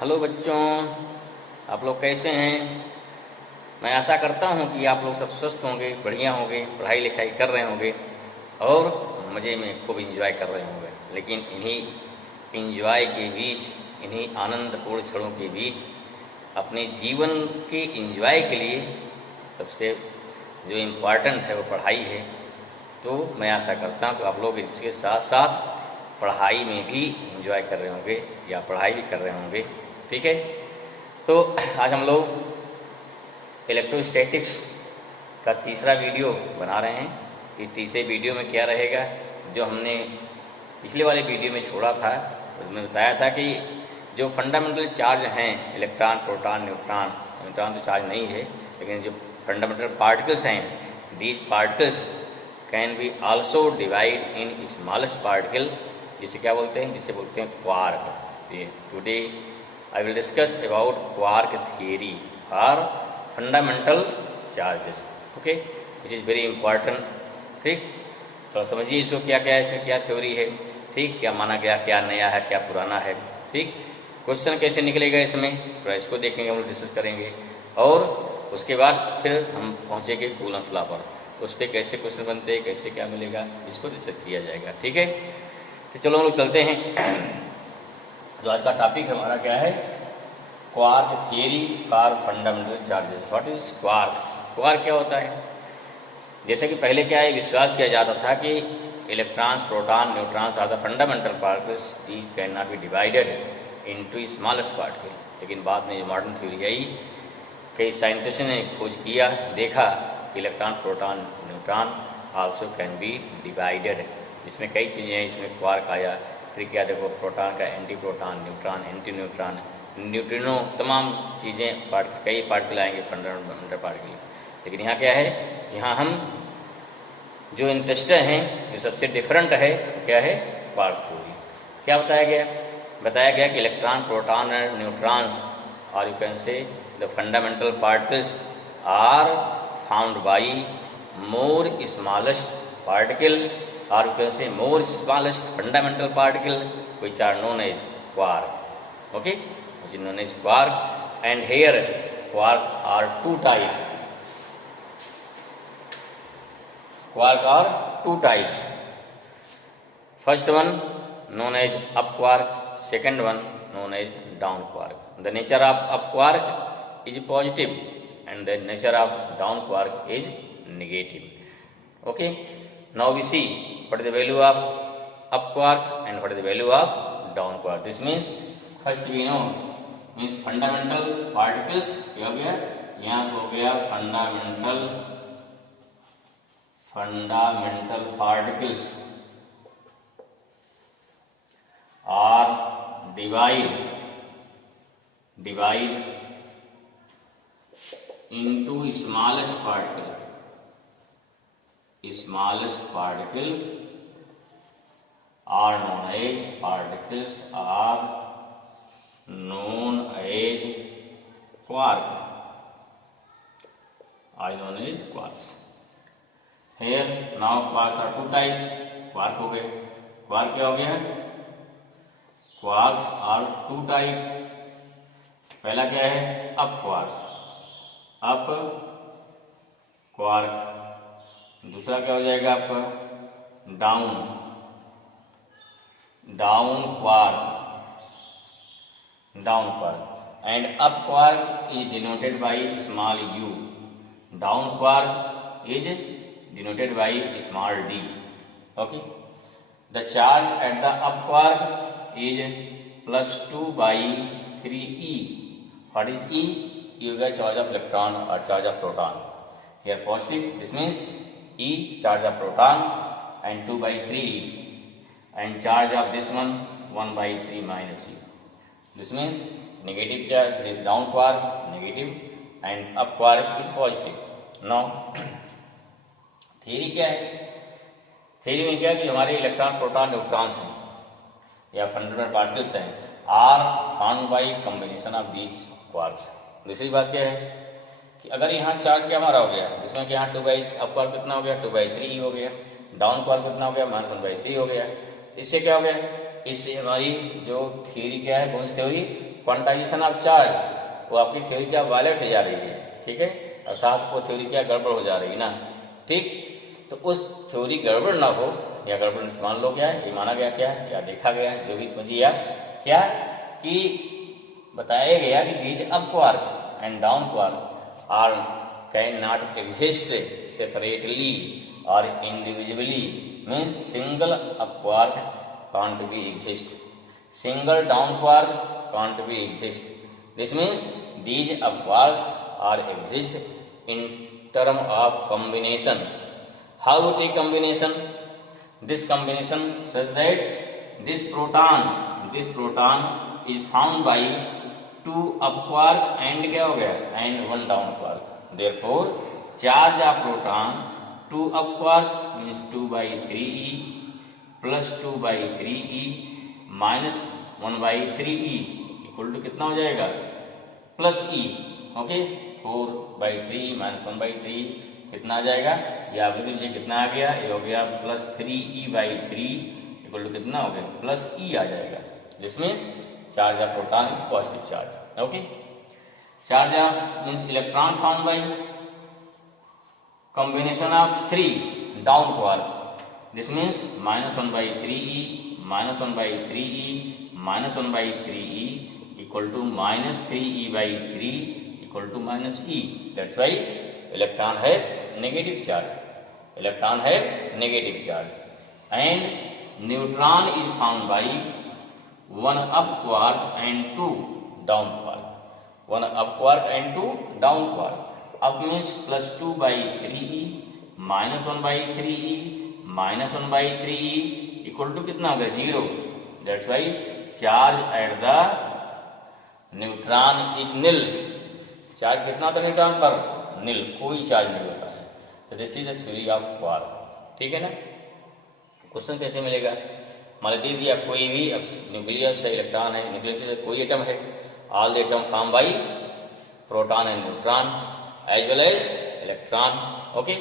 Hello बच्चों, आप लोग कैसे हैं। मैं आशा करता हूं कि आप लोग सब स्वस्थ होंगे, बढ़िया होंगे, पढ़ाई लिखाई कर रहे होंगे और मज़े में खूब इंजॉय कर रहे होंगे। लेकिन इन्हीं इंजॉय के बीच, इन्हीं आनंदपूर्ण क्षणों के बीच अपने जीवन के इंजॉय के लिए सबसे जो इम्पोर्टेंट है वो पढ़ाई है। तो मैं आशा करता हूँ कि आप लोग इसके साथ साथ पढ़ाई में भी इंजॉय कर रहे होंगे या पढ़ाई भी कर रहे होंगे। ठीक है, तो आज हम लोग इलेक्ट्रोस्टैटिक्स का तीसरा वीडियो बना रहे हैं। इस तीसरे वीडियो में क्या रहेगा, जो हमने पिछले वाले वीडियो में छोड़ा था उसमें बताया था कि जो फंडामेंटल चार्ज हैं इलेक्ट्रॉन, प्रोटॉन, न्यूट्रॉन। न्यूट्रॉन तो चार्ज नहीं है, लेकिन जो फंडामेंटल पार्टिकल्स हैं, these particles can be also divide in smallest particle, जिसे क्या बोलते हैं, जिसे बोलते हैं quark. Today I will discuss about quark theory for fundamental charges. Okay, which is very important. ठीक, तो समझिए इसको क्या क्या है, इसमें क्या थ्योरी है, ठीक, क्या माना गया, क्या नया है, क्या पुराना है। ठीक, क्वेश्चन कैसे निकलेगा इसमें, थोड़ा इसको देखेंगे, हम लोग डिस्कस करेंगे। और उसके बाद फिर हम पहुँचेंगे कूलम्स लॉ पर, उस पर कैसे क्वेश्चन बनते हैं, कैसे क्या मिलेगा, इसको डिस्कस किया जाएगा। ठीक है, तो चलो हम लोग चलते हैं। तो आज का टॉपिक हमारा क्या है, quark theory for fundamental charges. What is quark? Quark क्या होता है? जैसे कि पहले क्या है, विश्वास किया जाता था कि electrons, proton, neutrons are the fundamental particles, these can not be divided into smallest particle. लेकिन बाद में जो मॉडर्न थ्योरी आई, कई साइंटिस्टों ने खोज किया, देखा कि electron, proton, neutron also can be divided. इसमें कई चीज़ें हैं, इसमें क्वार्क आया। फिर क्या देखो, प्रोटॉन का anti proton, neutron anti neutron, neutrino, तमाम चीज़ें कई पार्टिकल आएंगे फंडामेंटल पार्टिकल। लेकिन यहाँ क्या है, यहाँ हम जो इंटरेस्टेड हैं, जो सबसे डिफरेंट है, क्या है, क्वार्क थ्योरी। क्या बताया गया? बताया गया कि इलेक्ट्रॉन, प्रोटॉन एंड न्यूट्रॉन्स और you can say the fundamental particles are found by more smallest particle, or you can say more smallest fundamental particle, which are known as quark. Okay, which is known as quark. And here quark are two types. Quark are two types. First one known as up quark, second one known as down quark. The nature of up quark is positive and the nature of down quark is negative. Okay, now we see what is the value of up quark and what is the value of down quark. This means first we know means fundamental particles क्या हो गया, यहाँ हो गया fundamental particles are divide into smallest particle. Smallest particle are known as quarks. Here now quarks are two types. Quark हो गए, quark क्या हो गया, quarks are two types. पहला क्या है, up quark। दूसरा क्या हो जाएगा आपका, down quark. And up quark is denoted by small you, down quark is denoted by small D. Okay, the charge at the up quark is +2/3e. What is e? You get charge of electron or charge of proton. Here positive, this means E charge of proton and 2/3, and charge of this one 1/3 minus E. This means negative charge, this down quark negative and up quark is positive. Now theory क्या है, theory में क्या है कि हमारे electron, proton, neutrons हैं या fundamental particles हैं, are found by combination of these quarks. दूसरी बात क्या है कि अगर यहाँ चार्ज क्या हमारा हो गया, जिसमें कि यहाँ 2 अप क्वार्क कितना हो गया, 2/3 हो गया, डाउन क्वार्क कितना हो गया, -1/3 हो गया। इससे क्या हो गया, इससे हमारी जो थ्योरी क्या है, कौन सी थ्योरी, क्वांटाइजेशन ऑफ चार्ज, वो आपकी थ्योरी क्या वायलेट हो जा रही है, ठीक है, अर्थात वो थ्योरी क्या गड़बड़ हो जा रही है ना, ठीक। तो उस थ्योरी गड़बड़ ना हो, या गड़बड़ मान लो क्या है, ये माना गया क्या है, या देखा गया, जो भी समझिए आप, क्या कि बताया गया कि these up quark and down quark are can not exist separately और individually, means single up quark can't be exist, single down quark can't be exist. This means these up quarks are exist in term of combination. How to take combination? This combination such that this proton is found by two up quark and क्या हो गया, and one down quark. Therefore charge of proton 2 up quark means 2 by 3e plus 2 by 3e minus 1/3e equal to कितना हो जाएगा, plus ई, okay, 4/3 minus 1/3 कितना आ जाएगा, ये आप लिख लीजिए कितना आ गया, ये हो गया प्लस 3e/3 इक्वल टू कितना हो गया, प्लस ई आ जाएगा। This means charge of proton is positive charge, okay. Charge of means electron found by combination of 3 down quark, this means minus 1/3e minus 1/3e minus 1/3e equal to minus 3e/3 equal to minus e. That's why electron है negative charge, electron है negative charge, and neutron is found by 1 up quark and 2 down quark, 1 up quark and 2 down quark. Up means plus 2/3e minus 1/3e minus 1/3e equal to कितना हो गया, 0. That's why charge at the neutron is nil, charge कितना होता है neutron पर, निल, कोई charge नहीं होता है। तो this is the theory of quark, ठीक है ना। क्वेश्चन कैसे मिलेगा, मान लीजिए दिया कोई भी न्यूक्लियस है, इलेक्ट्रॉन है, न्यूक्लियस से कोई एटम है, all the atom form by proton and neutron as well as electron, okay.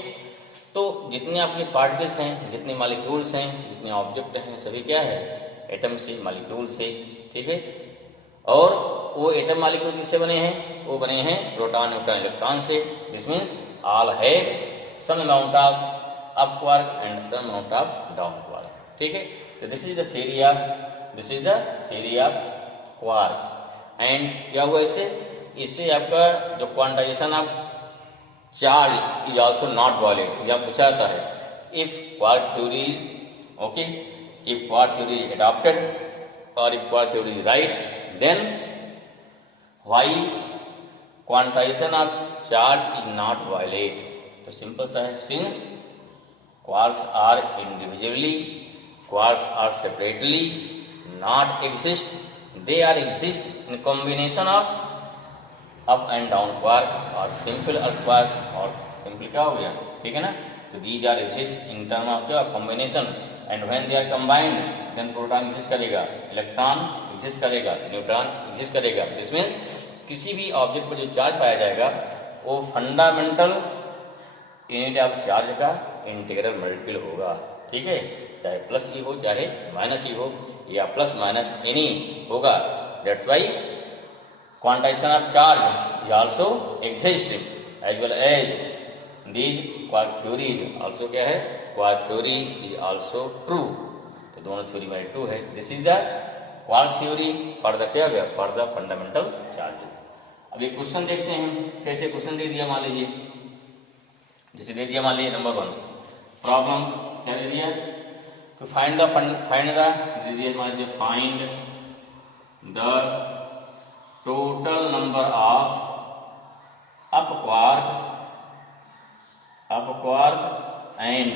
तो जितने आपके पार्टिकल्स हैं, जितने मॉलिक्यूल्स हैं, जितने ऑब्जेक्ट हैं, सभी क्या है, एटम से, मॉलिक्यूल से, ठीक है। और वो एटम मॉलिक्यूल किससे बने हैं, वो बने हैं प्रोटॉन न्यूट्रॉन इलेक्ट्रॉन से। दिस मीन्स ऑल है some amount of up quark and some amount of down quark, ठीक है। तो this is the theory of quark. And क्या हुआ इससे आपका जो quantization of charge is also not violate, यह पूछा जाता है if quark theory is okay, if quark theory is adopted और if quark theory is right, then why quantization of charge is not violate. तो सिंपल सा है, since quarks are individually, quarks are separately not exist, they are exist in combination of up and down quark और simple अर्थ quark, और simple क्या हो गया, ठीक है ना। तो these are exist in term of क्या, combination, and when they are combined then proton exist करेगा, इलेक्ट्रॉन एग्जिस्ट करेगा, न्यूट्रॉन एग्जिस्ट करेगा। दिस मीन्स किसी भी ऑब्जेक्ट पर जो चार्ज पाया जाएगा वो फंडामेंटल यूनिट ऑफ चार्ज का इंटीग्रल मल्टीपल होगा, ठीक है, चाहे प्लस ई हो चाहे माइनस ई हो, या प्लस माइनस एनी होगा। That's why quantization of charge is also exist as well as these quark theory is also क्या है, quark theory is also true। तो दोनों थ्योरी में ट्रू है। This is the quark theory for the क्या गया, for the fundamental charge. अब ये क्वेश्चन देखते हैं, कैसे क्वेश्चन दे दिया, मान लीजिए जैसे दे दिया, मान लीजिए नंबर 1 प्रॉब्लम क्या दे दिया, तो फाइंड द दे दिया, मान लीजिए find the total number of up quark and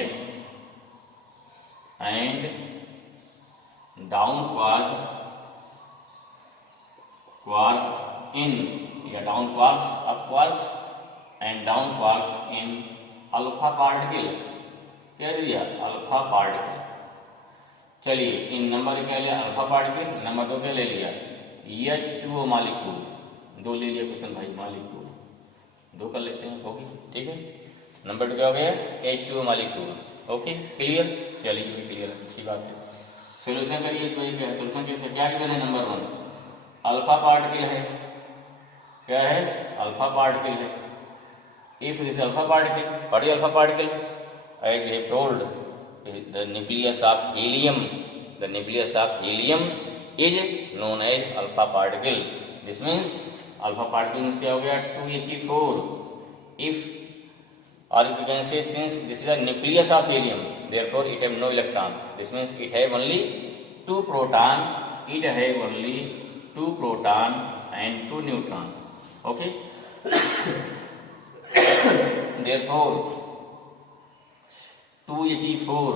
down quark in, या down quarks, up quarks and down quarks in alpha particle, क्या दिया, अल्फा पार्टिकल। चलिए इन नंबर क्या लिया, अल्फा पार्टिकल, नंबर 2 क्या ले लिया, H2O मॉलिक्यूल, 2 ले लिया क्वेश्चन भाई, मॉलिक्यूल 2 कर लेते हैं, ओके, ठीक है। नंबर 2 क्या हो गया, H2O मॉलिक्यूल, ओके, क्लियर। चलिए क्लियर है, अच्छी बात है। सोल्यूशन करिए इस वजह का, सोल्यूशन कैसे, क्या गिवन है नंबर 1, अल्फा पार्टिकल है, क्या है, अल्फा पार्टिकल है। If this alpha particle, what is alpha particle? I have told the nucleus of helium, the nucleus of helium is known as alpha particle. This means alpha particle means क्या हो गया, 2He4। इफ or you can say since this is a nucleus of helium, therefore it have no electron. This means it have only 2 proton, it have only 2 proton and 2 neutron. Okay. Therefore 2He4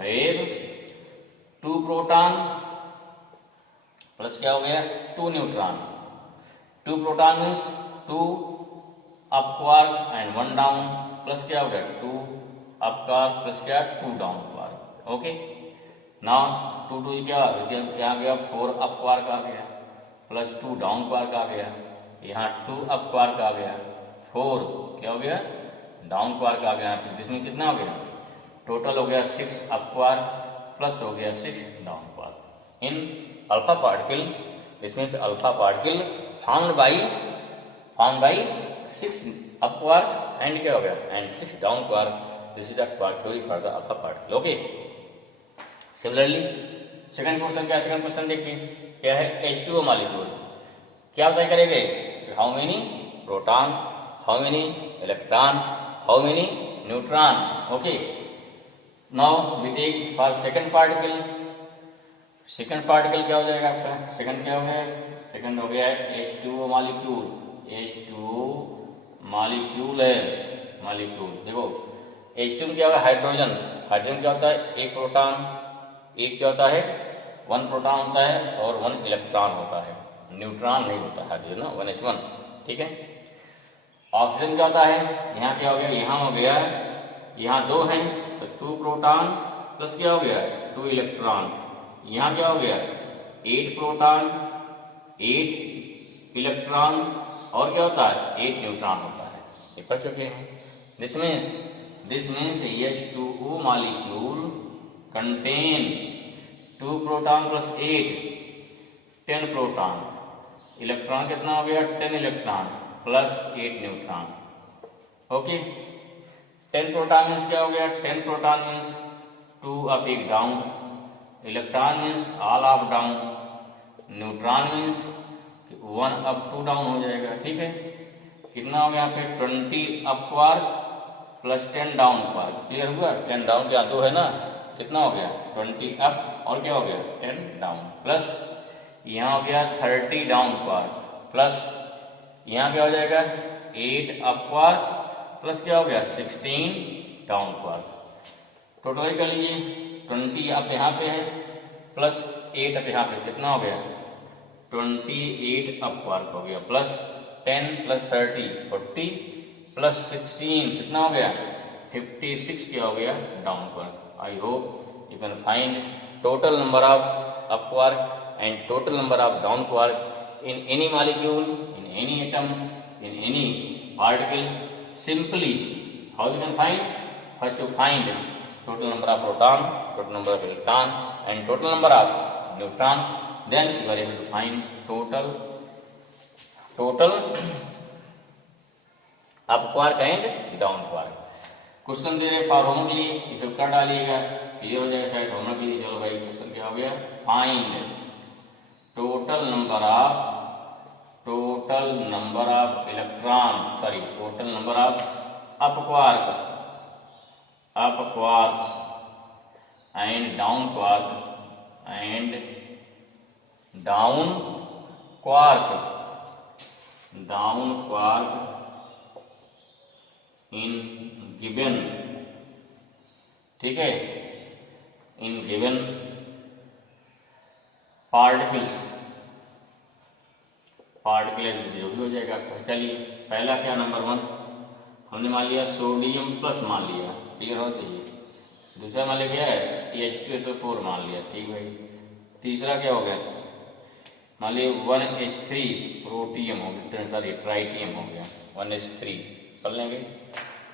have 2 proton plus क्या हो गया, 2 neutron. 2 proton means 2 up quark and 1 down, plus क्या हो गया, 2 up quark plus क्या, 2 down quark. Okay, now 2 2 क्या यहाँ गया, 4 अप क्वार्क आ गया प्लस 2 डाउन क्वार्क आ गया, यहाँ 2 अप क्वार्क आ गया, 4 क्या हो गया, डाउन क्वार्क आ गया। इसमें कितना हो गया, टोटल हो गया 6 अप क्वार्क प्लस हो गया 6 down quark in alpha particle. इसमें से alpha particle found by 6 up quark and क्या हो गया, and 6 down quark. This is the quark theory for the alpha particle. Okay, similarly second question क्या, second question देखिए क्या है, H2O मॉलिक्यूल क्या बताया करेंगे, how many proton, how many electron, how many neutron. Okay, now we take for second particle. Second particle क्या हो जाएगा आपका, सेकंड क्या हो गया, सेकंड हो गया H2O मॉलिक्यूल। H2O मॉलिक्यूल है, मॉलिक्यूल देखो H2 में क्या होगा, हाइड्रोजन। हाइड्रोजन क्या होता है, एक प्रोटॉन, एक क्या होता है, 1 प्रोटॉन होता है और 1 इलेक्ट्रॉन होता है, न्यूट्रॉन नहीं होता हाइड्रोजन ना, 1s1। ठीक है, ऑक्सीजन क्या होता है, यहाँ क्या हो गया, यहाँ हो गया, यहाँ 2 हैं तो 2 प्रोटॉन प्लस क्या हो गया, 2 इलेक्ट्रॉन। यहाँ क्या हो गया, 8 प्रोटॉन 8 इलेक्ट्रॉन और क्या होता है, 8 न्यूट्रॉन होता है। ये पढ़ चुके हैं। This means H2O molecule contain 2 proton plus 8 10 proton, electron कितना हो गया, 10 electron plus 8 neutron. Okay, 10 proton means क्या हो गया, 10 proton means 2 up 1 down, electron means all up down, neutron means 1 up 2 down हो जाएगा। ठीक है, कितना हो गया यहाँ पे, 20 up quark plus 10 down quark. Clear हुआ, 10 डाउन क्या 2 है ना, कितना हो गया, 20 अप और क्या हो गया, 10 डाउन प्लस यहाँ हो गया 30 डाउन क्वार्क प्लस यहाँ क्या हो जाएगा, 8 अप क्वार्क प्लस क्या हो गया, 16 डाउन क्वार्क। टोटल कर लीजिए, 20 अप यहाँ पे है प्लस 8 अप यहाँ पे, कितना हो गया, 28 अप क्वार्क हो गया प्लस 10 प्लस 30 40 प्लस 16 कितना हो गया, 56 क्या हो गया, down quark. I hope you can find total number of up quark and total number of down quark in any molecule, in any atom, in any particle. Simply, how you can find? First you find total number of proton, total number of electron, and total number of neutron. Then you are able to find total up quark and down quark. Question दे रहे for homework के लिए, इसे कर डालिएगा, clear हो जाएगा शायद होमवर्क के लिए। चलो भाई, क्वेश्चन क्या हो गया, find total number of electron, sorry, total number of up quarks and down quark in given, ठीक है, in given पार्टिकल्स जो भी हो जाएगा आपका। चलिए, पहला क्या, नंबर 1 हमने मान लिया सोडियम प्लस मान लिया, क्लियर होना चाहिए। दूसरा मान लिया क्या है, H2SO4 मान लिया, ठीक भाई। तीसरा क्या हो गया, मान लिया 1H3 प्रोटियम हो गया, सॉरी ट्राइटियम हो गया, 1H3 कर लेंगे,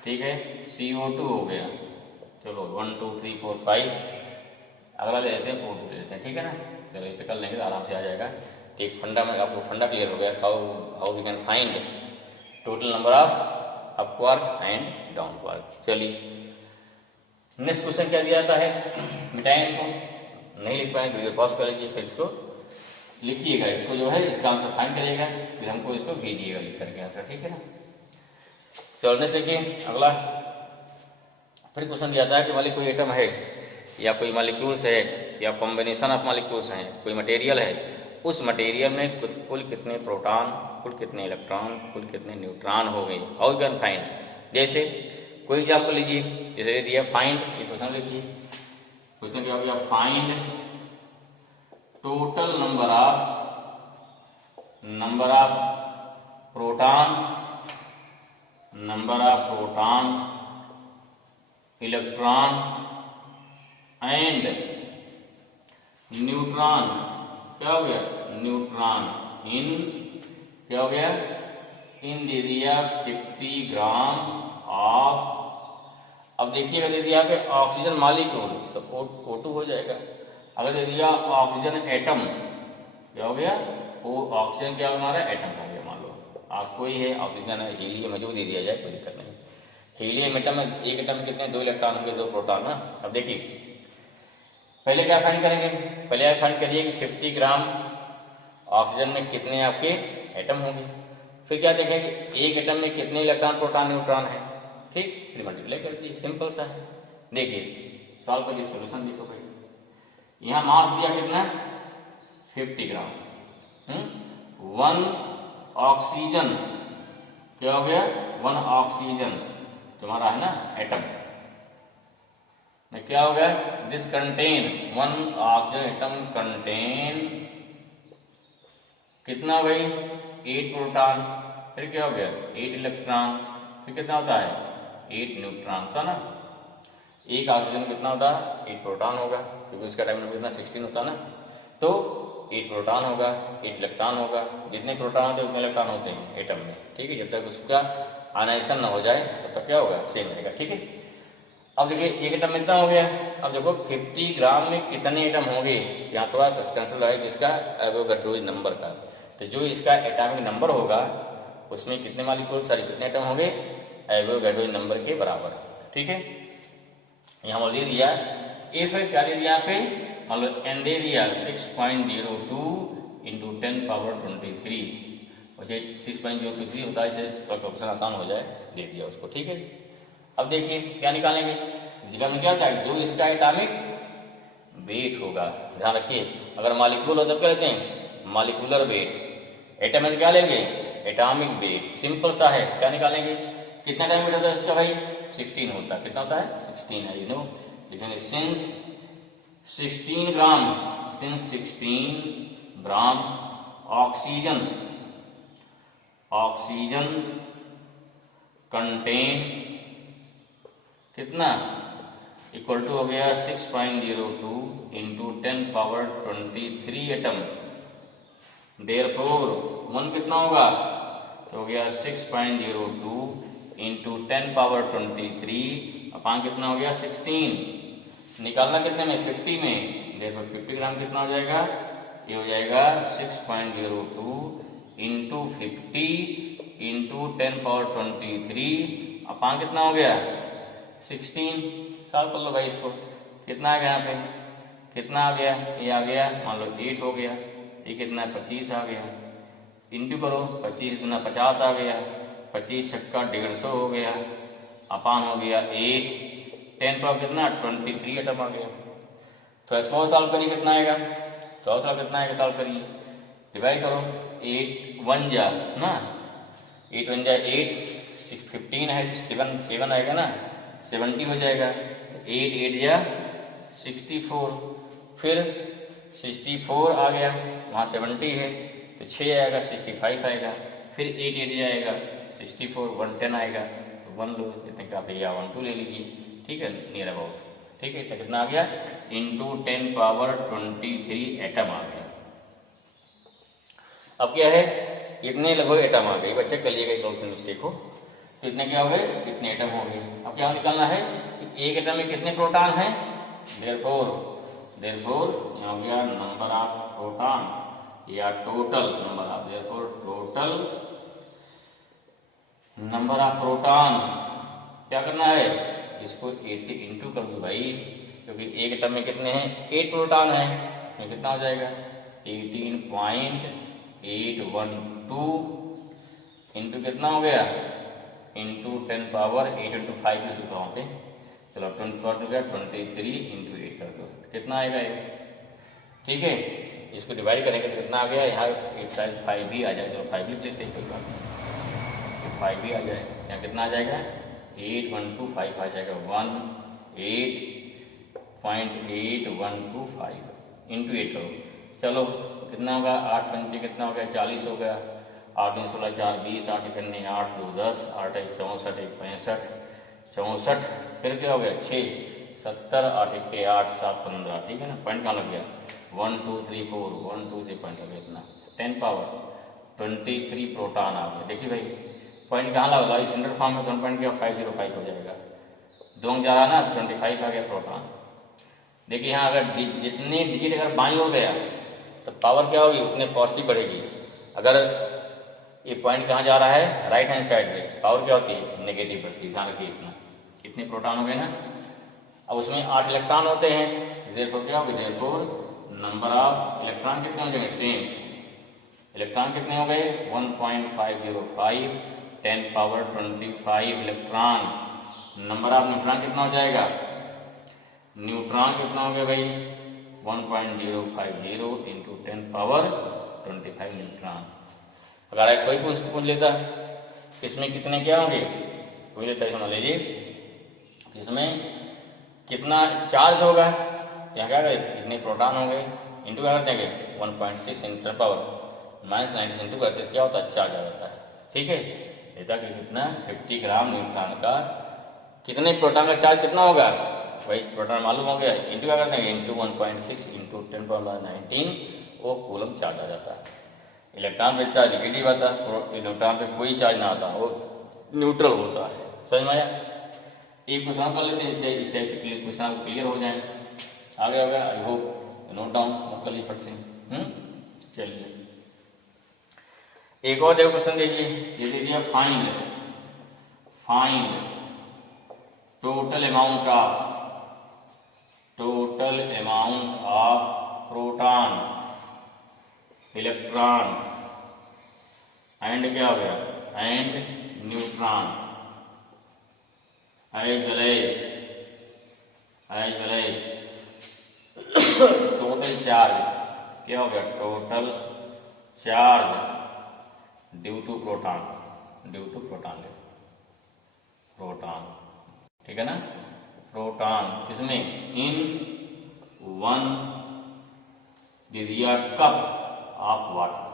ठीक है। CO2 हो गया, चलो 1 2 3 4 5, अगला ले लेते हैं 4 ले लेते हैं, ठीक है ना। चलो इसे कर लेंगे तो आराम से आ जाएगा, एक फंडा में आपको फंडा क्लियर हो गया, how we can find total number of up quark and down quark. चलिए नेक्स्ट क्वेश्चन क्या दिया जाता है, मिटाएं इसको, नहीं लिख पाए वीडियो पॉज कर लीजिए, फिर इसको लिखिएगा, इसको जो है इसका आंसर फाइंड करिएगा, फिर हमको इसको भेजिएगा लिख करके आंसर, ठीक है ना। चलने से कि अगला फिर क्वेश्चन दिया जाता है कि मान लीजिए कोई एटम है या कोई मॉलिक्यूल्स है या कॉम्बिनेशन ऑफ मॉलिक्यूल्स हैं, कोई मटेरियल है, उस मटेरियल में कुल कितने प्रोटॉन, कुल कितने इलेक्ट्रॉन, कुल कितने न्यूट्रॉन हो गए, हाउ यू कैन फाइंड। जैसे कोई एग्जाम्पल लीजिए, जैसे दिया फाइंड, ये क्वेश्चन लिखिए, क्वेश्चन क्या हो गया, find total number of proton, electron and neutron, क्या हो गया, न्यूट्रॉन इन, क्या हो गया, इन दे दिया 50 ग्राम ऑफ, अब देखिए अगर दे दिया पे ऑक्सीजन मॉलिक्यूल तो O2 हो जाएगा, अगर दे दिया ऑक्सीजन एटम, क्या हो गया, वो ऑक्सीजन क्या हमारा एटम हो गया, मान लो आप कोई है ऑक्सीजन है, हीलियम है, जो दे दिया जाए कोई दिक्कत नहीं। हीलियम एटम में एक एटम में कितने, 2 इलेक्ट्रॉन होंगे, 2 प्रोटॉन ना। अब देखिए पहले क्या फाइंड करेंगे, पहले आप फाइंड करिए कि 50 ग्राम ऑक्सीजन में कितने आपके एटम होंगे, फिर क्या देखेंगे एक एटम में कितने इलेक्ट्रॉन, प्रोटॉन, न्यूट्रॉन है, ठीक, फिर मल्टीप्लाई कर दिए, सिंपल सा है। देखिए सॉल्व करिए, सोल्यूशन देखो भाई, यहाँ मास दिया कितना, 50 ग्राम, 1 ऑक्सीजन, क्या हो गया, 1 ऑक्सीजन तुम्हारा है ना एटम में, क्या हो गया, this contain 1 oxygen atom contain कितना हो गई, 8 प्रोटॉन, फिर क्या हो गया 8 इलेक्ट्रॉन, फिर कितना होता है 8 न्यूट्रॉन होता ना। एक ऑक्सीजन कितना होता है, 8 प्रोटॉन होगा, क्योंकि उसका टाइम नंबर कितना 16 होता ना, तो 8 प्रोटॉन होगा, 8 इलेक्ट्रॉन होगा, जितने प्रोटॉन होते हैं उतने इलेक्ट्रॉन होते हैं एटम में, ठीक है, जब तक उसका आयनाइजेशन ना हो जाए तब तक क्या होगा, सेम रहेगा, ठीक है। अब देखिए एक एटम इतना हो गया, अब देखो 50 ग्राम में कितने एटम होंगे, यहाँ थोड़ा कैंसिल है जिसका एवोगाड्रो नंबर का, तो जो इसका एटॉमिक नंबर होगा उसमें कितने मॉलिक्यूल, सॉरी कितने एटम होंगे, एवोगाड्रो नंबर के बराबर, ठीक है। यहाँ दे दिया इफ क्या दे दिया यहाँ पे, मान लो n दे दिया 6.02 इंटू 10 पावर 23, वैसे 6.023 होता है, इससे ऑप्शन आसान हो जाए, दे दिया उसको, ठीक है। अब देखिए क्या निकालेंगे, जगह में क्या था, जो इसका एटॉमिक वेट होगा, ध्यान रखिए, अगर मॉलिक्यूल हो तो क्या लेते हैं, मॉलिक्यूलर वेट, एटम में क्या लेंगे, एटॉमिक वेट, सिंपल सा है, क्या निकालेंगे, कितना टाइम वेट होता है इसका भाई, 16 होता है, कितना होता है 16 है, यू नो, लिखेंगे सिंस 16 ग्राम ऑक्सीजन कंटेन कितना, इक्वल टू हो गया 6.02 इंटू 10 पावर 23 एटम, देयरफॉर 1 कितना होगा, तो हो गया 6.02 इंटू 10 पावर 23 अपान कितना हो गया 16, निकालना कितने में 50 में, देखो 50 ग्राम कितना हो जाएगा, ये हो जाएगा 6.02 इंटू 50 इंटू 10 पावर 23 अपान कितना हो गया 16, सॉल्व कर लो भाई इसको, कितना आ गया यहाँ पे, कितना आ गया, ये आ गया मान लो 8 हो गया, ये कितना 25 आ गया, इंटू करो 25 गुना 50 आ गया, 25 छक्का 150 हो गया, अपान हो गया 8, 10 पावर कितना 23 एटम आ गया। तो इसको सॉल्व करिए कितना आएगा, तो सॉल्व कितना आएगा, सॉल्व करिए, डिवाइड करो, 8 1 जा ना, 8 1 जा 8, 15 है 7 आएगा ना, 70 हो जाएगा, 8 8 जा 64, फिर 64 आ गया, वहाँ 70 है तो 6 आएगा, 65 आएगा, फिर 8 8 जाएगा 64, 110 आएगा, 1 लो जितने का भैया 12 ले लीजिए, ठीक है, नियर अबाउट, ठीक है, तो कितना आ गया इंटू 10 पावर 23 एटम आ गया। अब क्या है, इतने लगभग एटम आ गए, बच्चे करिएगा एक मिस्टेक हो, तो इतने क्या हो गए, कितने एटम हो गए। अब क्या निकालना है, एक एटम में कितने प्रोटॉन हैं, देयरफॉर यहाँ हो गया नंबर ऑफ प्रोटॉन, या total number of, therefore total number of proton, क्या करना है, इसको 8 से इंटू कर दो भाई, क्योंकि एक एटम में कितने हैं, 8 प्रोटॉन है, इसमें कितना हो जाएगा 18.812 इंटू कितना हो गया, इंटू 10 पावर 8 इंटू 5 के सूत्रों पे, चलो 20 हो गया 23 इंटू 8 कर दो, कितना आएगा ये, ठीक है। इसको डिवाइड करेंगे तो कितना आ गया, यहाँ 8 साइड 5 भी आ जाएगा, चलो 5 लिख लेते हैं, कोई बात नहीं, 5 भी आ जाए, यहाँ कितना आ जाएगा 8125 आ जाएगा, 18.8125 इंटू 8 करो, चलो कितना होगा, 8 पंचे कितना हो गया 40 हो गया, 8 3 16 4 20, 8 1 8 2 10, 8 1 64, 1 65 64, फिर क्या हो गया 6 70, 8 1 8 7 15, ठीक है ना, पॉइंट कहाँ लग गया 1 2 3 4, 1 2 से पॉइंट लग गया इतना, 10 पावर 23 प्रोटॉन आ गया। देखिए भाई पॉइंट कहाँ लगा, स्टैंडर्ड फॉर्म में 1.505 हो जाएगा, 2 जा रहा ना तो 25 आ गया प्रोटॉन। देखिए यहाँ अगर जितने डिजिट अगर बाईं हो गया तो पावर क्या होगी, उतने पॉजिटिव बढ़ेगी, अगर ये पॉइंट कहाँ जा रहा है राइट हैंड साइड पे, पावर क्या होती है नेगेटिव बढ़ती है, ध्यान रखिए इतना, कितने प्रोटॉन हो गए ना, अब उसमें 8 इलेक्ट्रॉन होते हैं, देयरफॉर क्या होगी, देयरफॉर नंबर ऑफ इलेक्ट्रॉन कितने हो जाएंगे, सेम, इलेक्ट्रॉन कितने हो गए 1.505, 10 power 25 electron, number of neutron कितना हो जाएगा, न्यूट्रॉन कितना हो गया भाई 1.050 इंटू 10 पावर 25 न्यूट्रॉन। अगर कोई पूछ लेता इसमें कितने क्या होंगे, कोई लेता है, सुना लीजिए इसमें कितना चार्ज होगा, यहाँ क्या करें इतने प्रोटॉन हो गए, इंटू क्या करते हैं 1.6 इंटू 10 पावर -90 इंटू करते क्या होता है, चार्ज आ जाता है, ठीक है। देता कि कितना 50 ग्राम न्यूट्रॉन का कितने प्रोटॉन का चार्ज कितना होगा, वही प्रोटॉन मालूम हो गया, इंटू क्या करते हैं इंटू 1.6 इंटू 10 पावर 19, वो कूलम चार्ज आ जाता है। इलेक्ट्रॉन पे चार्ज नेगेटिव आता है, न्यूट्रॉन पे कोई चार्ज ना आता, वो न्यूट्रल होता है, समझ में आया। एक क्वेश्चन कर लेते हैं, इससे इस टाइप से क्वेश्चन क्लियर हो जाए, आगे हो गया, आई होप नोट डाउन कर ली फट से, चलिए एक और देखो क्वेश्चन देखिए, ये दीजिए find total amount of proton electron and क्या हो गया and neutron as well total charge क्या हो गया, total charge due to proton ठीक है ना, प्रोटॉन किसमें इन 1 दिया cup of water,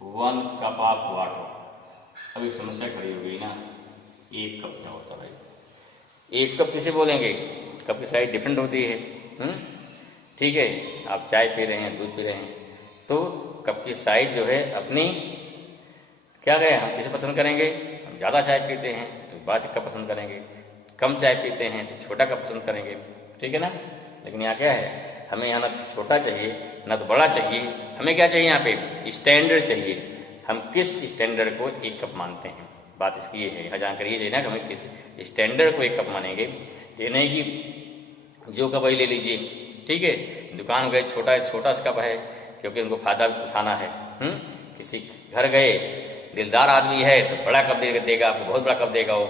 1 cup of water. अभी समस्या खड़ी हो गई ना, 1 कप क्या होता है भाई, 1 कप किसे बोलेंगे, कप की साइज डिफरेंट होती है, ठीक है। आप चाय पी रहे हैं, दूध पी रहे हैं, तो कप की साइज जो है अपनी क्या कहें, हम किसे पसंद करेंगे, हम ज़्यादा चाय पीते हैं तो बड़ा कप पसंद करेंगे, कम चाय पीते हैं तो छोटा कप पसंद करेंगे, ठीक है ना। लेकिन यहाँ क्या है, हमें यहाँ ना तो छोटा चाहिए ना तो बड़ा चाहिए, हमें क्या चाहिए यहाँ पे स्टैंडर्ड चाहिए, हम किस स्टैंडर्ड को 1 कप मानते हैं, बात इसकी ये है, यहाँ जानकारी ये ना कि हमें किस स्टैंडर्ड को 1 कप मानेंगे, ये नहीं कि जो कप वही ले लीजिए, ठीक है। दुकान गए छोटा कप है क्योंकि उनको फायदा उठाना है, किसी घर गए दिलदार आदमी है तो बड़ा कप देगा आपको, बहुत बड़ा कप देगा वो,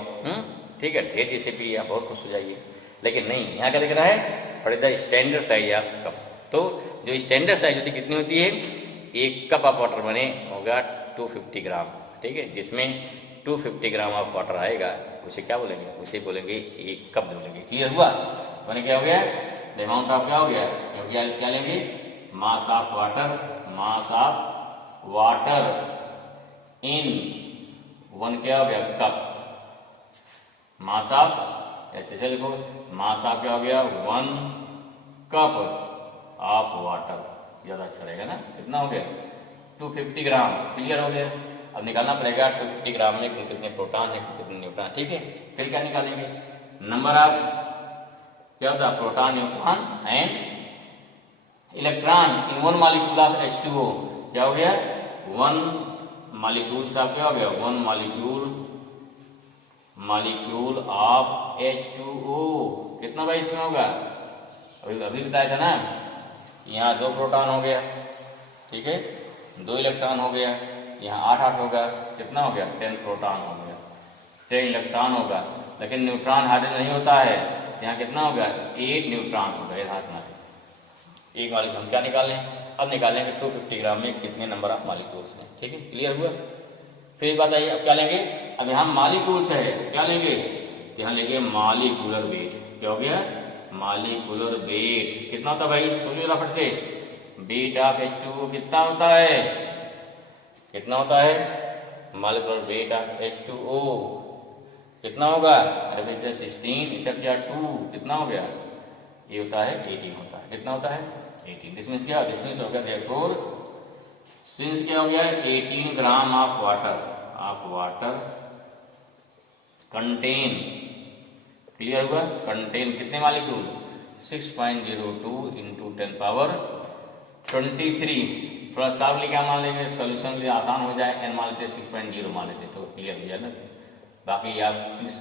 ठीक है, ढेर जैसे पिए आप बहुत खुश हो जाइए। लेकिन नहीं, यहाँ क्या लिखना है, for the standard size of cup, तो जो स्टैंडर्ड साइज होती कितनी होती है, 1 कप ऑफ वाटर बने होगा 250 ग्राम, ठीक है, जिसमें 250 ग्राम ऑफ वाटर आएगा, उसे क्या बोलेंगे, उसे बोलेंगे 1 कप बोलेंगे। क्लियर हुआ, मैंने क्या हो गया, द अमाउंट ऑफ क्या हो गया, क्या लेंगे, मास ऑफ वाटर इन 1 क्या हो गया कप, मास ऑफ, ऐसे लिखो, मास ऑफ क्या हो गया 1 कप ऑफ वाटर, ज्यादा अच्छा रहेगा ना, कितना हो गया 250 ग्राम। क्लियर हो गया, अब निकालना पड़ेगा 250 ग्राम में कितने प्रोटॉन है कितने न्यूट्रॉन, ठीक है। फिर क्या निकालेंगे, नंबर ऑफ क्या होता है, proton neutron and electron in 1 molecule of H2O, क्या हो गया, 1 मॉलिक्यूल साहब क्या हो गया, 1 मॉलिक्यूल ऑफ H2O। कितना भाई इसमें होगा, अभी बताया था ना, यहाँ 2 प्रोटॉन हो गया, ठीक है, 2 इलेक्ट्रॉन हो गया, यहाँ 8 8 होगा, कितना हो गया, 10 प्रोटॉन हो गया, 10 इलेक्ट्रॉन होगा। लेकिन न्यूट्रॉन हाइड्रोजन नहीं होता है, यहाँ कितना होगा, 8 न्यूट्रॉन होगा। ये ध्यान रखना। एक मॉलिक्यूल हम क्या निकालें, अब निकालेंगे 250 ग्राम में कितने नंबर ऑफ मॉलिक्यूल्स हैं, ठीक है, क्लियर हुआ। फिर एक बात आई, अब क्या लेंगे, अब यहाँ मॉलिक्यूल्स है, क्या लेंगे, यहाँ लेंगे मॉलिक्यूलर वेट। क्या हो गया, मॉलिक्यूलर वेट कितना होता है भाई, सोचिए जरा फट से, वेट ऑफ H2O कितना होता है, कितना होता है, मॉलिक्यूलर वेट ऑफ H2O कितना होगा, अरे भाई 16 इसे क्या 2 कितना हो गया, ये होता है 18 होता है, कितना होता है 18। दिस मीन्स क्या, दिस मीन्स हो गया देयरफॉर सिंस क्या हो गया, 18 gram of water contain, clear हुआ, कंटेन कितने मॉलिक्यूल, 6.02 इंटू 10 पावर 23। थोड़ा साफ लिखा मान लेंगे, सोल्यूशन लिए आसान हो जाए, n मान लेते 6.0 मान लेते तो क्लियर हो जाए ना। बाकी आप प्लीज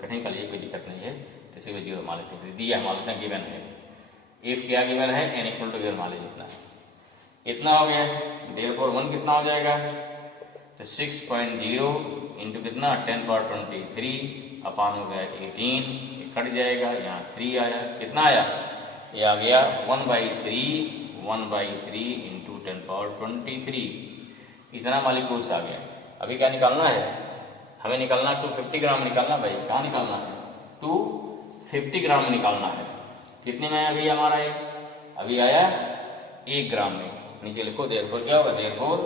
कठिन कर लीजिए, कोई दिक्कत नहीं है, तो सिर्फ 0 मान लेते हैं, दिया मान लेते हैं, गिवन है, इफ क्या गिवन है, n इक्वल टू गिवन मान लीजिए, इतना हो गया। देयरफॉर 1 कितना हो जाएगा, तो 6.0 इंटू कितना 10 पावर 23 अपान हो गया 18, कट जाएगा, यहाँ 3 आया, कितना आया, ये आ गया 1/3 इंटू 10 पावर 23, इतना मॉलिक्यूल्स आ गया। अभी क्या निकालना है, हमें निकालना 250 ग्राम निकालना भाई, कहाँ निकालना है, 250 ग्राम में निकालना है। कितने में अभी हमारा है, अभी आया 1 ग्राम में, नीचे लिखो देयरफॉर क्या होगा, देयरफॉर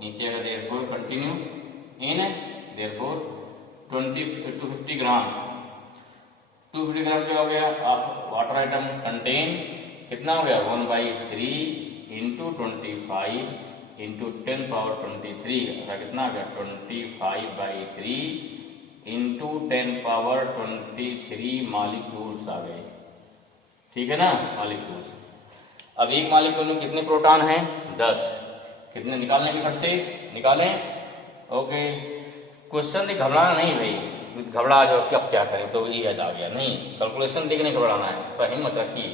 नीचे आएगा देयरफॉर कंटिन्यू इन देयरफॉर 250 ग्राम, 250 ग्राम क्या हो गया, आप वाटर आइटम कंटेन कितना हो गया, 1/3 इंटू 25 इंटू 10 पावर 23, ऐसा कितना आ गया 25/3 इंटू 10 पावर 23 मॉलिक्यूल्स आ गए, ठीक है ना, मॉलिक्यूल्स। अब एक मॉलिक्यूल में कितने प्रोटॉन हैं, 10, कितने निकालने के फट से निकालें, ओके। क्वेश्चन देख घबराना नहीं भाई, घबरा जाओ कि अब क्या करें तो ये याद आ गया, नहीं, कैलकुलेशन देख नहीं घबराना है, थोड़ा हिम्मत रखिए।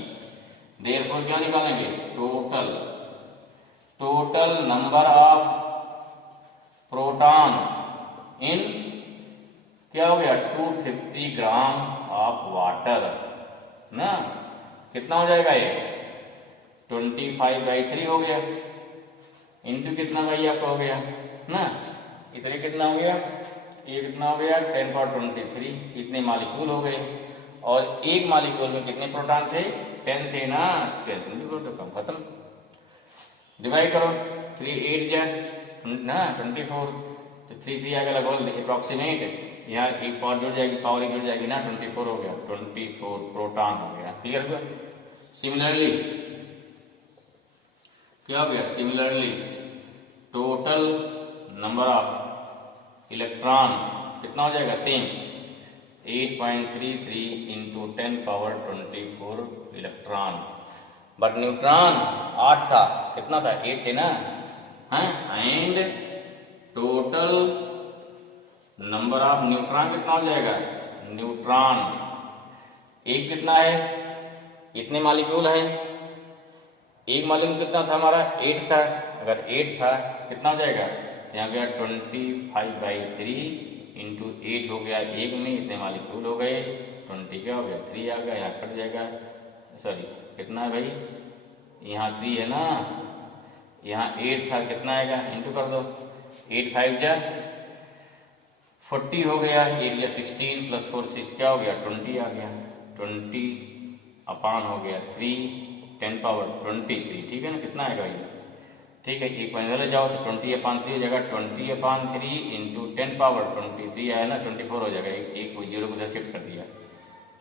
देयरफॉर क्या निकालेंगे, टोटल नंबर ऑफ प्रोटॉन इन क्या हो गया 250 ग्राम ऑफ वाटर ना, कितना हो जाएगा ये 25/3 हो गया, इंटू कितना भाई आपका हो गया ना, इतने कितना हो गया, ये कितना हो गया 10 पावर 23, इतने मॉलिक्यूल हो गए। और एक मॉलिक्यूल में कितने प्रोटॉन थे, 10 थे ना, 10 तो खत्म, डिवाइड करो, 3 8 जा ना 24, तो 3 3 आएगा लगभग अप्रोक्सीमेट, यहाँ एक पावर जुड़ जाएगी, पावर एक जुड़ जाएगी ना, 24 हो गया, 24 प्रोटॉन हो गया, क्लियर हुआ। सिमिलरली क्या हो गया, similarly total number of electron कितना हो जाएगा, same 8.33 into 10 power 24 electron, but neutron 8 था, कितना था 8 थे ना, and total number of neutron कितना हो जाएगा, न्यूट्रॉन एक कितना है, इतने मॉलिक्यूल है, एक मॉलिक्यूल कितना था हमारा 8 था, अगर 8 था कितना हो जाएगा, यहाँ गया 25/3 इंटू 8 हो गया, एक में इतने मॉलिक्यूल हो गए, 20 क्या हो गया 3 आ गया, यहाँ कट जाएगा, सॉरी कितना है भाई, यहाँ 3 है ना, यहाँ 8 था, कितना आएगा इंटू कर दो, 8 5 जा 40 हो गया, 8 या 16 प्लस 4 6 क्या हो गया 20 आ गया, 20 अपान हो गया 3 10 पावर 23, ठीक है ना, कितना आएगा ये, ठीक है, एक पॉइंट ले जाओ तो 20/3 हो जाएगा, 20/3 इंटू 10 पावर 23 आया ना, 24 हो जाएगा, एक कोई जीरो को इधर शिफ्ट कर दिया,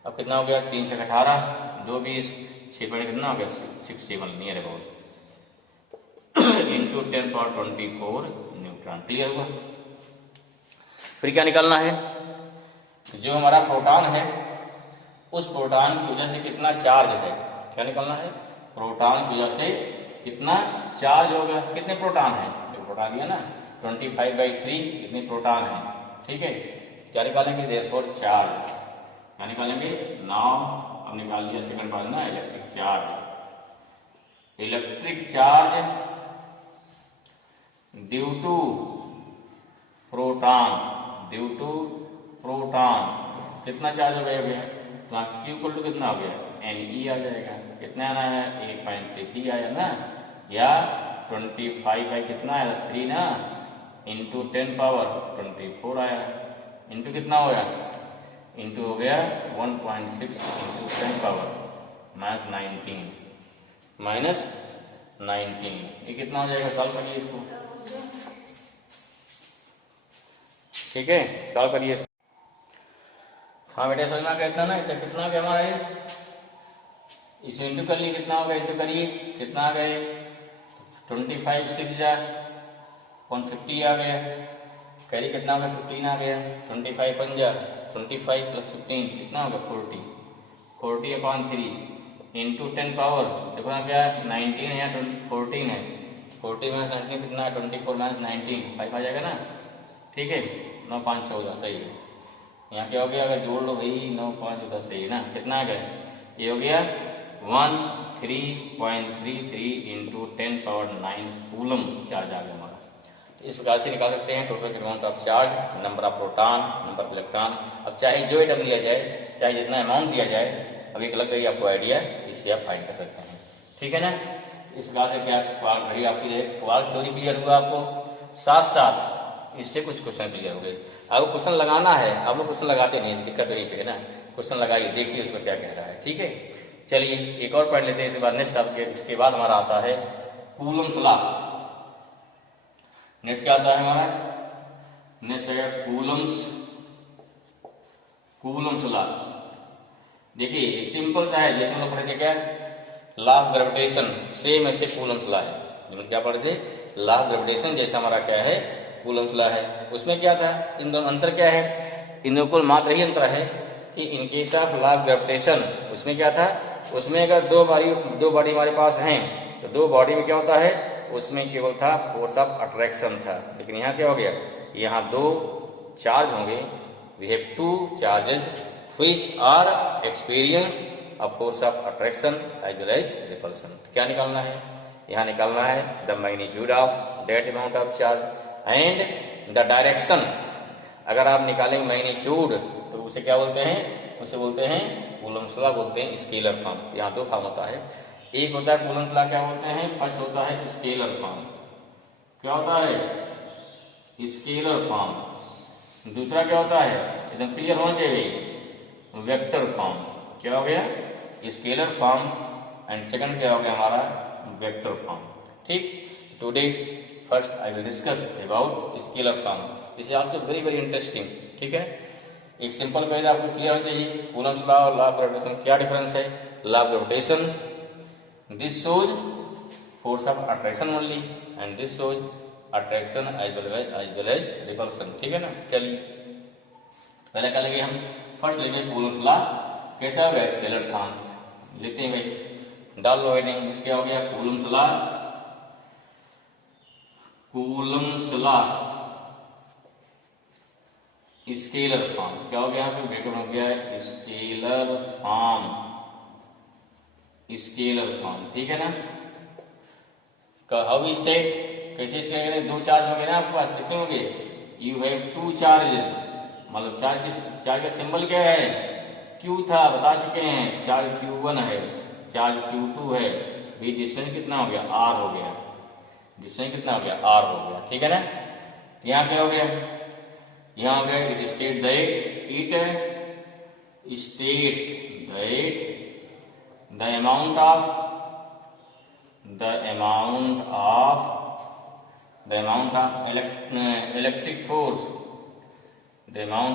अब कितना हो गया 3 से 18 2 20 6 पॉइंट कितना हो गया 6 7 near about into 10 power 24 neutron, clear हुआ। फिर क्या निकालना है, जो हमारा प्रोटॉन है उस प्रोटॉन की वजह से कितना चार्ज है, क्या निकालना है, प्रोटॉन की वजह से कितना चार्ज होगा, कितने प्रोटॉन है, तो बता दिया ना 25/3 इतने प्रोटॉन है। ठीक है, क्या निकालेंगे, देयरफॉर चार्ज क्या निकालेंगे, नाउ अब निकाल दिया सेकंड पार्ट ना, electric charge. Electric charge due to proton, due to proton कितना चार्ज हो गया, तो Q इक्वल टू कितना हो गया, Ne आ जाएगा। कितना आना है, 8.33 आया ना, या 25 बाई कितना आया 3 ना, इंटू 10 पावर 24 आया, इंटू कितना हो गया, इंटू हो गया 1.6 इंटू 10 पावर माइनस 19। ये कितना हो जाएगा, सॉल्व करिए इसको। ठीक है, सॉल्व करिए। हाँ बेटा समझना कहता ना, कितना हो गया हमारा ये, इसे इंटू कर लिए, कितना हो गया, इंटू करिए कितना आ गए, 25 6 जा 150 आ गया, करिए कितना हो गया, 15 आ गया, 25 5 जा 25 प्लस 15 कितना हो गया 40/3 इंटू 10 पावर देखो ना क्या 19 है या 14 है, 14 माइनस 19 कितना है, 24 माइनस 19 5 आ जाएगा ना। ठीक है, 9 5 14 सही है। यहाँ क्या हो गया, अगर जोड़ लो भाई 9 5 14 सही है ना, कितना आ गया, ये हो गया 13.33 इंटू 10 पावर 9 कूलम चार्ज आ गया हमारा। इस प्रकार से निकाल सकते हैं total amount of charge, number of proton, number of electron. अब चाहे जो एटम लिया जाए, चाहे जितना अमाउंट दिया जाए, अब एक लग गई आपको आइडिया, इससे आप फाइंड कर सकते हैं। ठीक है ना, इस प्रकार से क्या रही आपकी क्वाल थ्योरी क्लियर हुआ आपको, साथ साथ इससे कुछ क्वेश्चन क्लियर हो गए। आपको क्वेश्चन लगाना है, आप लोग क्वेश्चन लगाते नहीं, दिक्कत यहीं पे है ना, क्वेश्चन लगाइए, देखिए उसको क्या कह रहा है। ठीक है, चलिए एक और पढ़ लेते हैं, इसके बाद नेक्स्ट आपके उसके बाद हमारा आता है कूलम्स लॉ। नेक्स्ट क्या आता है हमारा, नेक्स्ट है कूलम्स लॉ। देखिए सिंपल सा है, जैसे हम लोग पढ़े थे क्या, लॉ ऑफ ग्रेविटेशन, सेम ऐसे कूलम्स लॉ है। हम क्या पढ़े थे, लॉ ऑफ ग्रेविटेशन जैसा हमारा क्या है कूलम्स लॉ है। उसमें क्या था, इन दोनों अंतर क्या है, इन दोनों को मात्र ही अंतर है कि in case of law of gravitation उसमें क्या था, उसमें अगर दो बॉडी हमारे पास हैं तो दो बॉडी में क्या होता है, उसमें केवल था फोर्स ऑफ अट्रैक्शन था। लेकिन यहाँ क्या हो गया, यहाँ दो चार्ज होंगे, we have two charges which are experience a force of attraction as well as repulsion. क्या निकालना है, यहाँ निकालना है the magnitude of that amount of charge and the direction. अगर आप निकालेंगे मैग्नीट्यूड तो उसे क्या बोलते हैं, उसे बोलते हैं कूलम्स लॉ बोलते हैं, स्केलर फॉर्म। यहाँ दो फॉर्म होता है, एक होता है कूलम्स लॉ क्या बोलते हैं, फर्स्ट होता है स्केलर फॉर्म, क्या होता है स्केलर फॉर्म। दूसरा क्या होता है, एकदम क्लियर होना चाहिए, वेक्टर फॉर्म। क्या हो गया, स्केलर फॉर्म एंड सेकंड क्या हो गया हमारा वेक्टर फॉर्म। ठीक, today first I will discuss about scalar form, this is also very very interesting. ठीक है, एक सिंपल पहले आपको क्लियर होना चाहिए कूलम्स लॉ और लॉ ऑफ ग्रेविटेशन क्या डिफरेंस है। Law of gravitation this shows force of attraction only and this shows attraction as well as repulsion. ठीक है ना, चलिए पहले क्या लेंगे हम, फर्स्ट लेंगे कूलम्स लॉ, कैसा होगा स्केलर फॉर्म लेते हैं भाई, डाल लो हेडिंग, क्या हो गया Coulomb's law, Coulomb's law scalar form. क्या हो गया यहाँ पे ब्रैकेट हो गया स्केलर फॉर्म, स्केलर फॉर्म। ठीक है ना, हाउ स्टेट कैसे स्टेट, दो चार्ज होंगे ना आपके पास, कितने होंगे, यू हैव टू चार्जेस, मतलब चार्ज का सिंबल क्या है, क्यू था बता चुके हैं, चार्ज Q1 है, चार्ज Q2 है, भी डिस्टेंस कितना हो गया R हो गया, डिस्टेंस कितना हो गया R हो गया। ठीक है ना, यहाँ क्या हो गया, यहाँ हो गया it state that the amount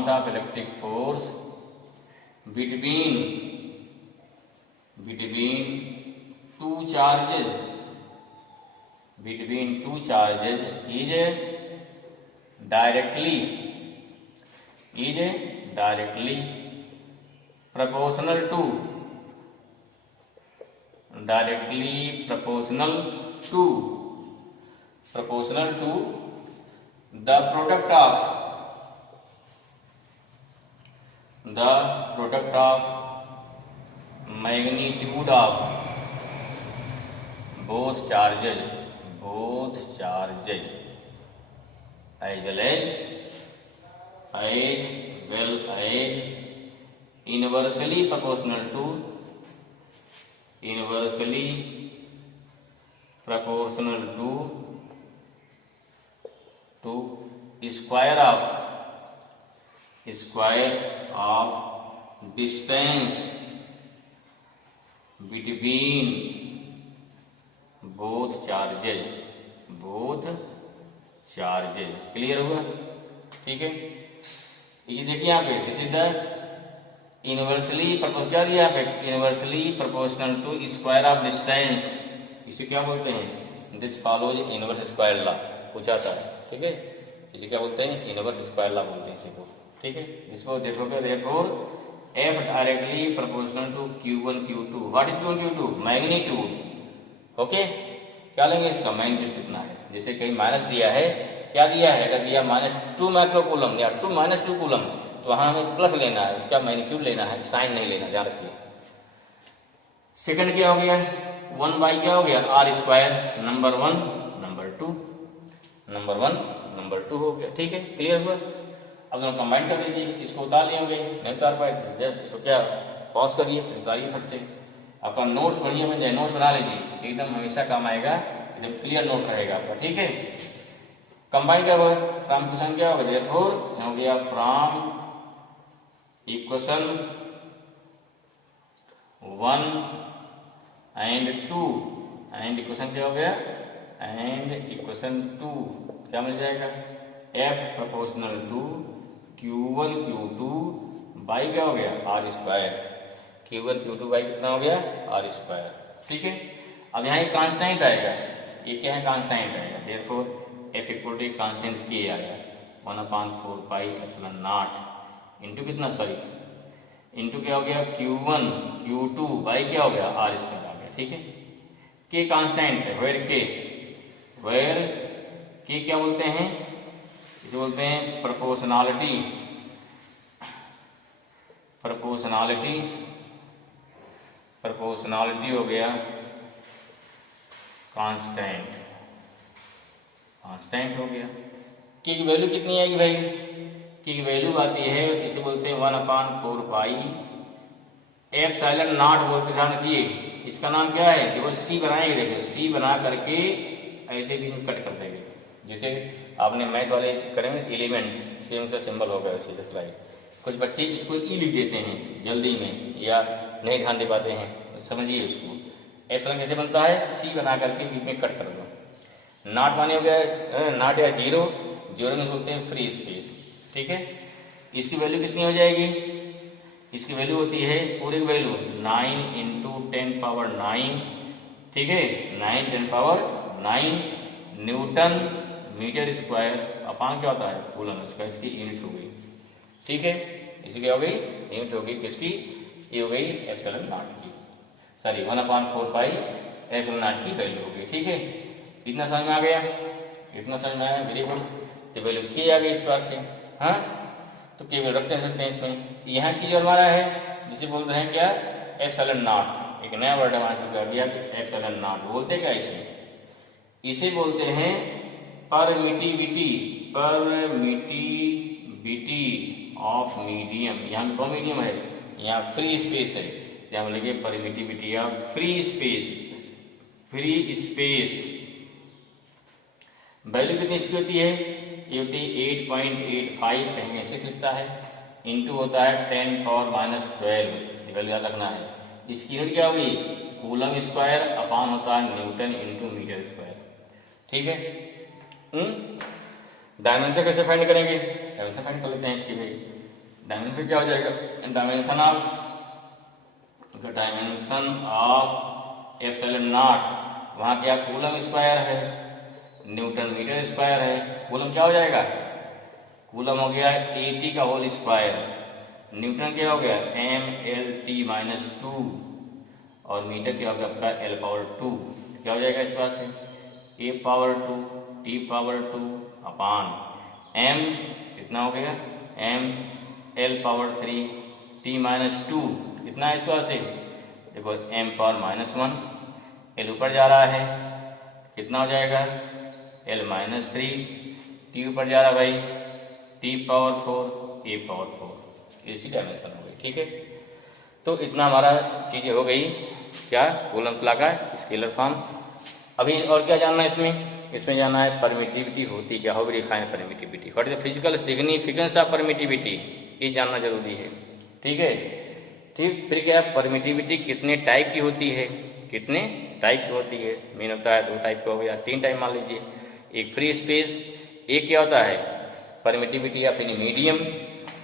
of electric force between two charges is directly proportional to the product of magnitude of both charges as well as inversely proportional to square of distance between both charges। Clear हुआ? ठीक है, ये देखिए यहाँ पे this is the inversely क्या दिया यहाँ पे, inversely proportional to square of distance. इसे क्या बोलते हैं? This follows inverse square law पूछा था। ठीक है, इसे क्या बोलते हैं? इनवर्स स्क्वायर लॉ बोलते हैं इसी को। ठीक है, इसको देखोगे therefore F directly proportional to Q1 Q2। What is Q1 Q2? Magnitude. Okay, क्या लेंगे इसका मैग्नीट्यूड कितना है? जैसे कहीं माइनस दिया है, क्या दिया है? अगर दिया -2 माइक्रो कूलम या 2 कूलम, तो वहां हमें प्लस लेना है, उसका मैग्नीट्यूड लेना है, साइन नहीं लेना, ध्यान रखिए। सेकंड क्या हो गया? 1 क्या हो गया? R स्क्वायर, नंबर 1 नंबर 2 हो गया। ठीक है, क्लियर हुआ? अब दोनों कंबाइन कर लीजिए, इसको उतार लिए होंगे, नहीं उतार पाए थे जस्ट इसको क्या पॉज करिए, फिर उतारिए फट से। आपका नोट्स बढ़िया बन जाए, नोट्स बना लीजिए, एकदम हमेशा काम आएगा, एकदम क्लियर नोट रहेगा आपका। ठीक है, कंबाइन क्या हुआ? फ्रॉम इक्वेशन क्या होगा? देयरफॉर हो गया from equation 1 and 2 and equation क्या हो गया? एंड इक्वेशन 2 क्या मिल जाएगा? F proportional to Q1 Q2 by क्या हो गया? R square. Q1 Q2 by कितना हो गया? R square. ठीक है, अब यहाँ एक कांस्टेंट आएगा, ये क्या है? कांस्टेंट आएगा, therefore F equal to constant K आया 1/4 पाई एप्सिलॉन नॉट इंटू कितना, सॉरी इंटू क्या हो गया? Q1 Q2 बाई क्या हो गया? R स्क्वायर आ गया। ठीक है, K कांस्टेंट है, वेयर K क्या बोलते हैं? इसे बोलते हैं प्रोपोर्शनैलिटी हो गया कांस्टेंट हो गया। की वैल्यू कितनी आएगी भाई? की वैल्यू आती है, इसे बोलते हैं 1/4 पाई एप्सिलॉन नॉट बोलते, ध्यान रखिए। इसका नाम क्या है? देखो सी बनाएंगे, देखो सी बना करके ऐसे भी कट कर देंगे, जैसे आपने मैथ वाले करेंगे एलिमेंट, सेम सा सिंबल होगा वैसे जस्ट लाइक। कुछ बच्चे इसको ई लिख देते हैं जल्दी में या नहीं ध्यान दे पाते हैं, तो समझिए उसको। एप्सिलॉन कैसे बनता है? सी बना करके बीच में कट कर दो। नॉट माने हो गया नॉट या जीरो में बोलते हैं फ्री स्पेस। ठीक है, इसकी वैल्यू कितनी हो जाएगी? इसकी वैल्यू होती है पूरी वैल्यू 9 × 10⁹। ठीक है, 9 × 10⁹ न्यूटन मीटर स्क्वायर अपान क्या होता है? Coulomb square. इसकी यूनिट हो गई। ठीक है, इसकी क्या हो गई? यूनिट हो गई किसकी? ये हो गई एप्सिलॉन नॉट की, सॉरी 1/4 पाई एप्सिलॉन नॉट की वैल्यू हो गई। ठीक है, इतना समझ में आ गया? इतना समझ में आया, वेरी गुड। तो वैल्यू की आ गई इस बात से। हाँ, तो केवल रख सकते हैं इसमें। यहाँ चीज हमारा है जिसे बोलते हैं क्या? Epsilon not. एक नया वर्ड हमारे गया कि एप्सिलॉन नॉट बोलते क्या इसे बोलते हैं परमिटिविटी ऑफ मीडियम। यहाँ पे कौन मीडियम है? यहाँ फ्री स्पेस है, यहाँ बोलेंगे permittivity of free space. Value कितनी इसकी होती है? ये होती है 8.85, कहीं ऐसे लिखता है, इंटू होता है 10⁻12। वैल्यू याद रखना है। इसकी यूनिट क्या होगी? कूलम स्क्वायर अपान होता है न्यूटन इंटू मीटर स्क्वायर। ठीक है, डायमेंशन कैसे फाइंड करेंगे? डायमेंशन फाइंड कर लेते हैं इसकी भाई। डायमेंशन क्या हो जाएगा? डायमेंशन ऑफ एप्सिलॉन नॉट, वहां क्या कूलम स्क्वायर है, न्यूटन मीटर स्क्वायर है। कूलम क्या हो जाएगा? कूलम हो गया 80 का होल स्क्वायर, न्यूटन क्या हो गया? mLt-2 और मीटर क्या हो गया आपका L/2। क्या हो जाएगा इस बात से? a power 2 t power 2 upon m कितना हो गया m l power 3 t minus 2 कितना है इस बार से देखो m पावर माइनस 1 l ऊपर जा रहा है कितना हो जाएगा l माइनस 3 t ऊपर जा रहा भाई t पावर 4 a पावर 4 इसी डायमेंशन हो गई। ठीक है, तो इतना हमारा चीज़ें हो गई क्या कूलम्स लॉ का स्केलर फॉर्म। अभी और क्या जानना है इसमें जानना है परमिटिविटी होती क्या, how we define permittivity, what is the physical significance of permittivity, ये जानना जरूरी है। ठीक है, ठीक, फिर क्या परमिटिविटी कितने टाइप की होती है, कितने टाइप की होती है, मेन होता है 2 टाइप का हो गया, 3 टाइप मान लीजिए, एक फ्री स्पेस, एक क्या होता है परमिटिविटी ऑफ एनी मीडियम,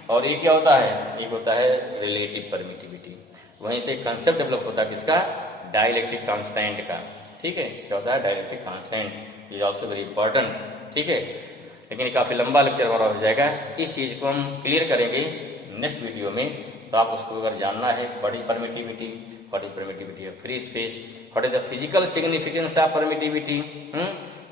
और एक क्या होता है, एक होता है रिलेटिव परमिटिविटी। वहीं से कंसेप्ट डेवलप होता है किसका, डाइलेक्ट्रिक कांस्टेंट का। ठीक है, क्या होता है dielectric constant, is also very important. ठीक है, लेकिन काफ़ी लंबा लेक्चर हमारा हो जाएगा, इस चीज़ को हम क्लियर करेंगे नेक्स्ट वीडियो में। तो आप उसको अगर जानना है what is permittivity, what is permittivity of free space, what is the physical significance of permittivity,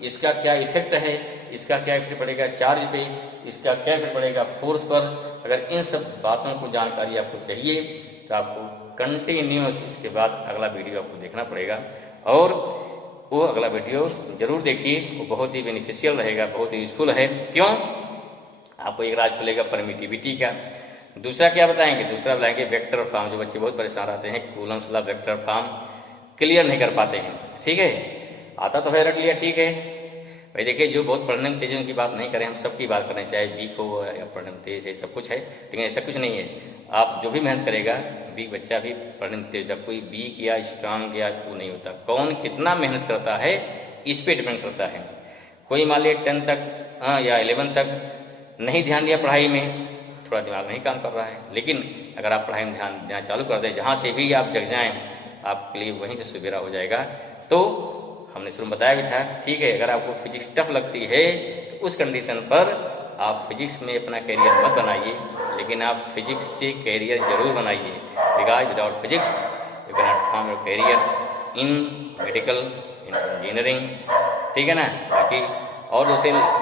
इसका क्या इफेक्ट है, इसका क्या इफेक्ट पड़ेगा चार्ज पे, इसका क्या इफेक्ट पड़ेगा फोर्स पर, अगर इन सब बातों को जानकारी आपको चाहिए तो आपको कंटिन्यूस इसके बाद अगला वीडियो आपको देखना पड़ेगा, और वो अगला वीडियो जरूर देखिए, वो बहुत ही बेनिफिशियल रहेगा, बहुत ही यूजफुल है। क्यों, आपको एक राज खुलेगा परमिटिविटी का। दूसरा क्या बताएंगे, दूसरा बताएंगे वेक्टर फॉर्म, जो बच्चे बहुत परेशान रहते हैं Coulomb's law vector form clear नहीं कर पाते हैं। ठीक है, आता तो है रट लिया, ठीक है भाई। देखिए जो बहुत पढ़ने में तेज है उनकी बात नहीं करें, हम सबकी बात करें, चाहे वीक हो या पढ़ने में तेज है, सब कुछ है, लेकिन ऐसा कुछ नहीं है। आप जो भी मेहनत करेगा, वीक बच्चा भी पढ़ने में तेज, कोई वीक या स्ट्रांग या वो नहीं होता, कौन कितना मेहनत करता है इस पर डिपेंड करता है। कोई मान लिया 10 तक या 11 तक नहीं ध्यान दिया पढ़ाई में, थोड़ा दिमाग नहीं काम कर रहा है, लेकिन अगर आप पढ़ाई में ध्यान देना चालू कर दें, जहाँ से भी आप जग जाएँ आपके लिए वहीं से सुबेरा हो जाएगा। तो हमने शुरू में बताया भी था, ठीक है, अगर आपको फिजिक्स टफ लगती है तो उस कंडीशन पर आप फिजिक्स में अपना कैरियर मत बनाइए, लेकिन आप फिजिक्स से कैरियर जरूर बनाइए, because without physics you can not form your career in medical, in engineering. ठीक है ना, बाकी और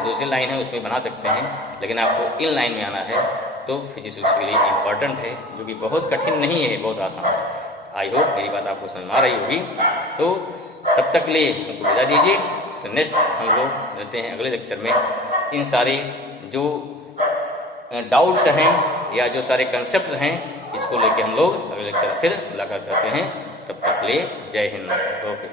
दूसरी लाइन है उसमें बना सकते हैं, लेकिन आपको इन लाइन में आना है तो फिजिक्स उसके लिए इम्पॉर्टेंट है, जो कि बहुत कठिन नहीं है, बहुत आसान है। आई होप मेरी बात आपको समझ में आ रही होगी। तो तब तक लिए हमको विदा दीजिए, तो नेक्स्ट हम लोग मिलते हैं अगले लेक्चर में। इन सारे जो डाउट्स हैं या जो सारे कंसेप्ट हैं, इसको लेके हम लोग अगले लेक्चर फिर मुलाकात करते हैं। तब तक लिए जय हिंद, ओके।